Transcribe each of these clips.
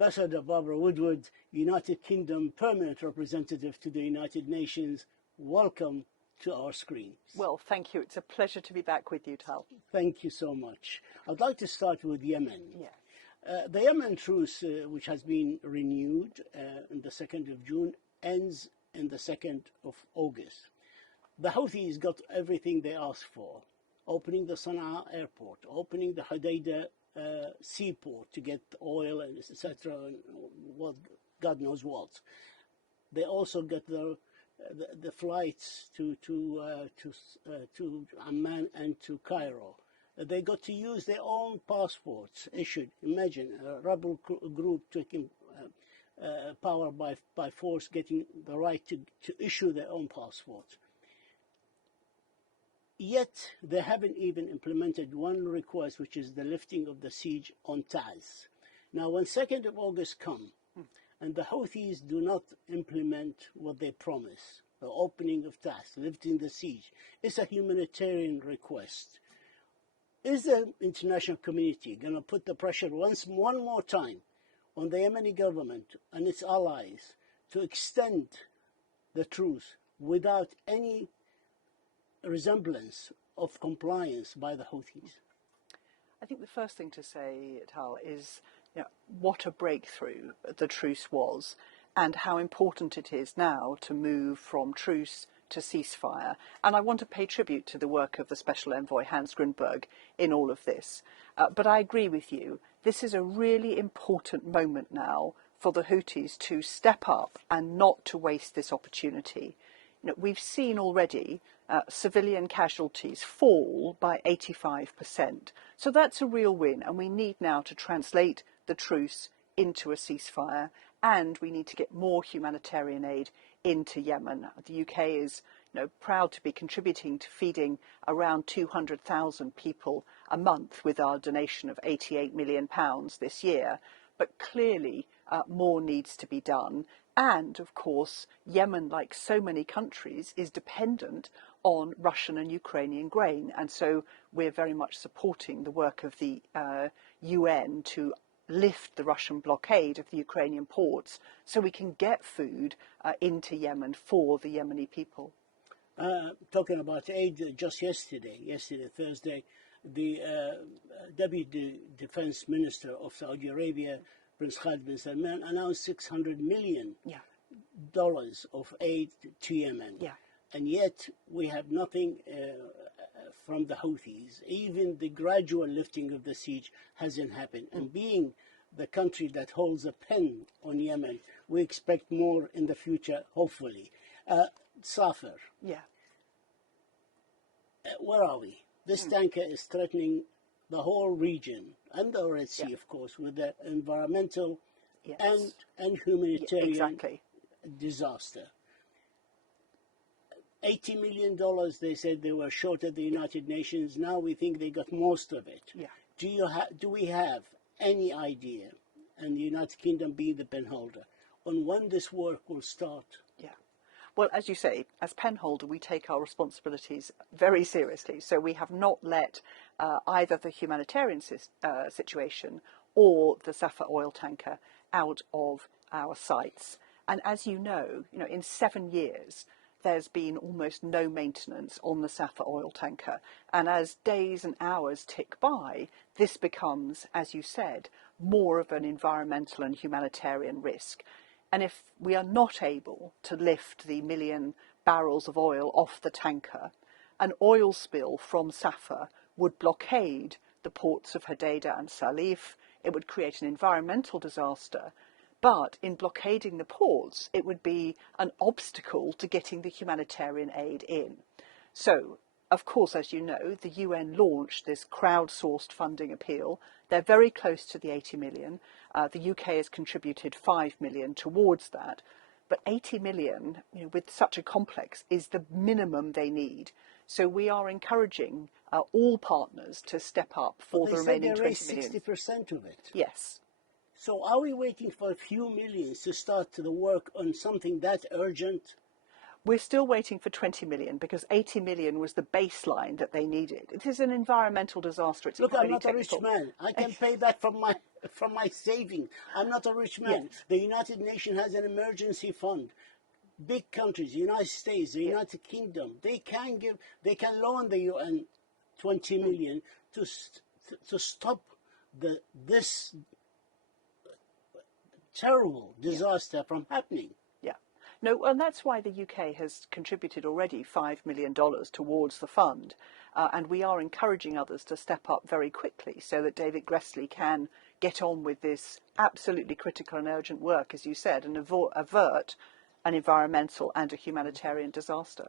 Ambassador Barbara Woodward, United Kingdom Permanent Representative to the United Nations, welcome to our screens. Well, thank you. It's a pleasure to be back with you, Tal. Thank you so much. I'd like to start with Yemen. Yeah. The Yemen truce, which has been renewed on the 2nd of June, ends on the 2nd of August. The Houthis got everything they asked for, opening the Sana'a airport, opening the Hodeidah seaport to get oil and etc. and what God knows what. They also got the flights to Amman and to Cairo. They got to use their own passports issued. Imagine a rebel group taking power by force, getting the right to issue their own passports. Yet they haven't even implemented one request, which is the lifting of the siege on Taz. Now, when 2nd of August come, and the Houthis do not implement what they promise, the opening of Taz, lifting the siege, it's a humanitarian request. Is the international community going to put the pressure one more time on the Yemeni government and its allies to extend the truce without any resemblance of compliance by the Houthis? I think the first thing to say, Tal, is what a breakthrough the truce was and how important it is now to move from truce to ceasefire. And I want to pay tribute to the work of the Special Envoy Hans Grundberg in all of this. But I agree with you, this is a really important moment now for the Houthis to step up and not to waste this opportunity. We've seen already civilian casualties fall by 85%. So that's a real win, and we need now to translate the truce into a ceasefire, and we need to get more humanitarian aid into Yemen. The UK is proud to be contributing to feeding around 200,000 people a month with our donation of £88 million this year. But clearly more needs to be done. And of course, Yemen, like so many countries, is dependent on Russian and Ukrainian grain. And so we're very much supporting the work of the UN to lift the Russian blockade of the Ukrainian ports so we can get food into Yemen for the Yemeni people. Talking about aid, just yesterday, Thursday, the Deputy Defense Minister of Saudi Arabia, Prince Khalid bin Salman, announced $600 million of aid to Yemen. Yeah. And yet we have nothing from the Houthis. Even the gradual lifting of the siege hasn't happened. And being the country that holds a pen on Yemen, we expect more in the future, hopefully. Safar. Yeah. Where are we? This tanker is threatening the whole region and the Red Sea, of course, with the environmental and humanitarian disaster. $80 million, they said they were short at the United Nations. Now we think they got most of it. Yeah. Do we have any idea, and the United Kingdom being the penholder, on when this work will start? Yeah. Well, as you say, as penholder, we take our responsibilities very seriously. So we have not let either the humanitarian situation or the Safar oil tanker out of our sights. And as you know, in 7 years, there's been almost no maintenance on the Safar oil tanker. And as days and hours tick by, this becomes, as you said, more of an environmental and humanitarian risk. And if we are not able to lift the 1 million barrels of oil off the tanker, an oil spill from Safar would blockade the ports of Hodeidah and Salif. It would create an environmental disaster. But in blockading the ports, it would be an obstacle to getting the humanitarian aid in. So, of course, as you know, the UN launched this crowdsourced funding appeal. They're very close to the 80 million. The UK has contributed 5 million towards that. But 80 million, with such a complex, is the minimum they need. So we are encouraging all partners to step up for the remaining 20 million. 60% of it. Yes. So are we waiting for a few millions to start the work on something that urgent? We're still waiting for 20 million because 80 million was the baseline that they needed. It is an environmental disaster. It's Look, I'm not technical. a rich man. I can pay that from my from my savings. I'm not a rich man. Yes. The United Nations has an emergency fund. Big countries, the United States, the United Kingdom, they can loan the UN 20 million to stop this terrible disaster from happening. Yeah. No, and that's why the UK has contributed already $5 million towards the fund. And we are encouraging others to step up very quickly so that David Gressley can get on with this absolutely critical and urgent work, as you said, and avert an environmental and a humanitarian disaster.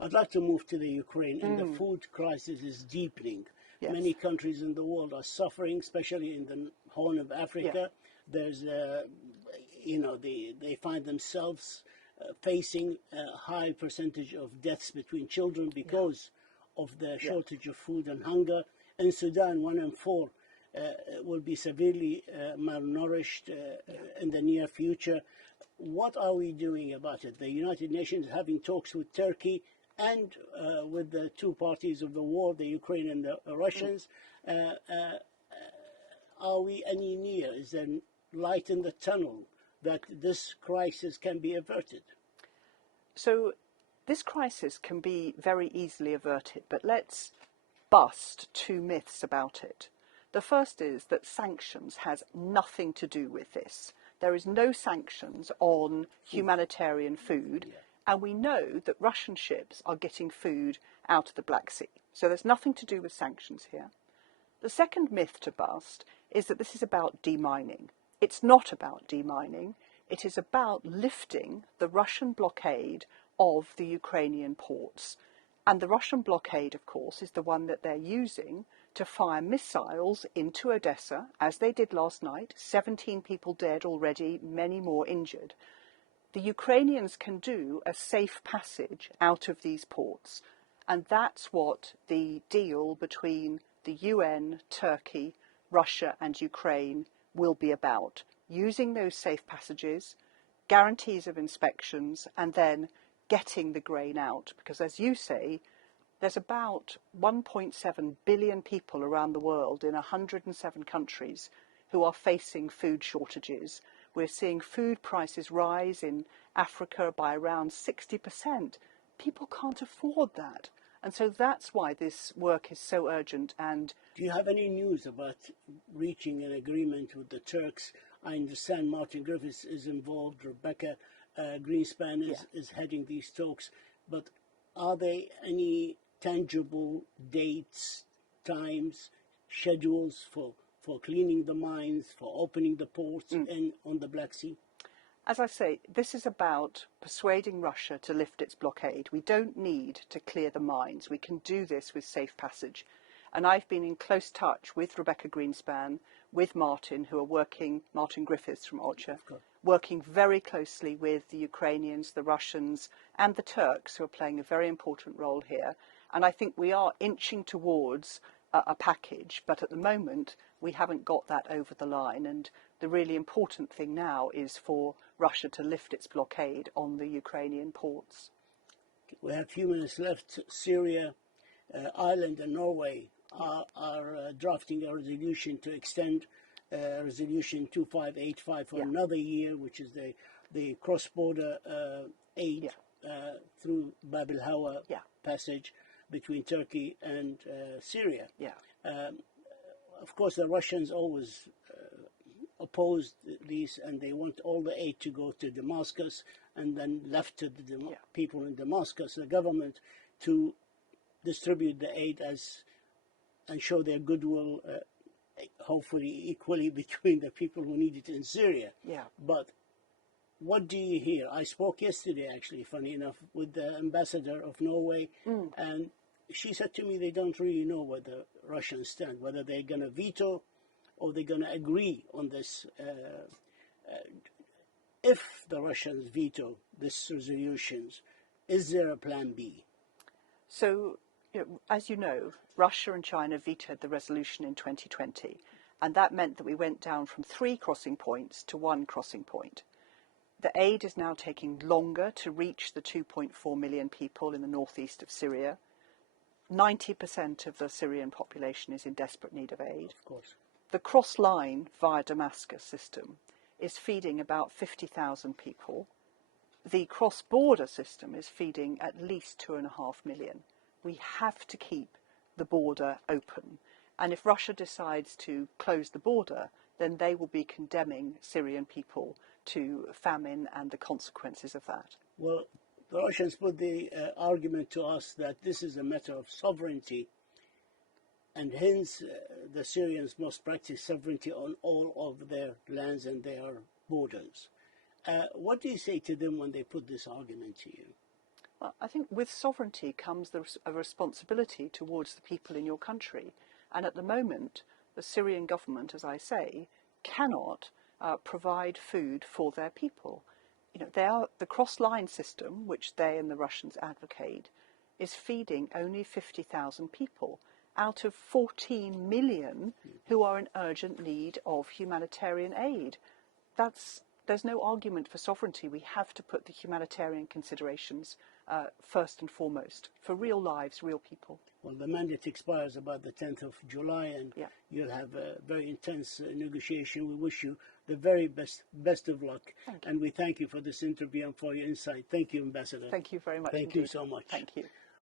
I'd like to move to the Ukraine, and the food crisis is deepening. Yes. Many countries in the world are suffering, especially in the Horn of Africa. There's, they find themselves facing a high percentage of deaths between children because of the shortage of food and hunger. In Sudan, 1 in 4 will be severely malnourished in the near future. What are we doing about it? The United Nations is having talks with Turkey and with the two parties of the war, the Ukraine and the Russians. Are we any near? Is there light in the tunnel that this crisis can be averted? So this crisis can be very easily averted, but let's bust 2 myths about it. The first is that sanctions has nothing to do with this. There is no sanctions on humanitarian food, and we know that Russian ships are getting food out of the Black Sea. So there's nothing to do with sanctions here. The second myth to bust is that this is about demining. It's not about demining. It is about lifting the Russian blockade of the Ukrainian ports. And the Russian blockade, of course, is the one that they're using to fire missiles into Odessa, as they did last night. 17 people dead already, many more injured. The Ukrainians can do a safe passage out of these ports. And that's what the deal between the UN, Turkey, Russia and Ukraine will be about. Using those safe passages, guarantees of inspections, and then getting the grain out. Because as you say, there's about 1.7 billion people around the world in 107 countries who are facing food shortages. We're seeing food prices rise in Africa by around 60%. People can't afford that. And so that's why this work is so urgent. And do you have any news about reaching an agreement with the Turks? I understand Martin Griffiths is involved, Rebecca Greenspan is heading these talks, but are there any tangible dates, times, schedules for cleaning the mines, for opening the ports on the Black Sea? As I say, this is about persuading Russia to lift its blockade. We don't need to clear the mines. We can do this with safe passage. And I've been in close touch with Rebecca Greenspan, with Martin, who are working, Martin Griffiths from OCHA, working very closely with the Ukrainians, the Russians, and the Turks, who are playing a very important role here. And I think we are inching towards a package, but at the moment we haven't got that over the line. And the really important thing now is for Russia to lift its blockade on the Ukrainian ports. We have a few minutes left. Syria, Ireland and Norway are drafting a resolution to extend Resolution 2585 for another year, which is the cross-border aid through Bab el-Hawa passage between Turkey and Syria. Of course, the Russians always opposed these, and they want all the aid to go to Damascus and then left to the people in Damascus, the government, to distribute the aid and show their goodwill, hopefully equally between the people who need it in Syria. But what do you hear? I spoke yesterday, actually, funny enough, with the ambassador of Norway, and she said to me they don't really know where the Russians stand, whether they're going to veto or they're going to agree on this. If the Russians veto this resolutions, is there a plan B? So, as you know, Russia and China vetoed the resolution in 2020, and that meant that we went down from 3 crossing points to 1 crossing point. The aid is now taking longer to reach the 2.4 million people in the northeast of Syria. 90% of the Syrian population is in desperate need of aid. Of course. the cross-line via Damascus system is feeding about 50,000 people. The cross-border system is feeding at least 2.5 million. We have to keep the border open. And if Russia decides to close the border, then they will be condemning Syrian people to famine and the consequences of that. Well, the Russians put the argument to us that this is a matter of sovereignty, and hence the Syrians must practice sovereignty on all of their lands and their borders. What do you say to them when they put this argument to you? Well, I think with sovereignty comes a responsibility towards the people in your country. And at the moment, the Syrian government, as I say, cannot provide food for their people. You know, the cross-line system, which they and the Russians advocate, is feeding only 50,000 people out of 14 million who are in urgent need of humanitarian aid. There's no argument for sovereignty. We have to put the humanitarian considerations first and foremost for real lives, real people. Well, the mandate expires about the 10th of July, and you'll have a very intense negotiation. We wish you the very best of luck. Thank you. And we thank you for this interview and for your insight. Thank you, Ambassador. Thank you very much. Thank indeed. you so much. Thank you.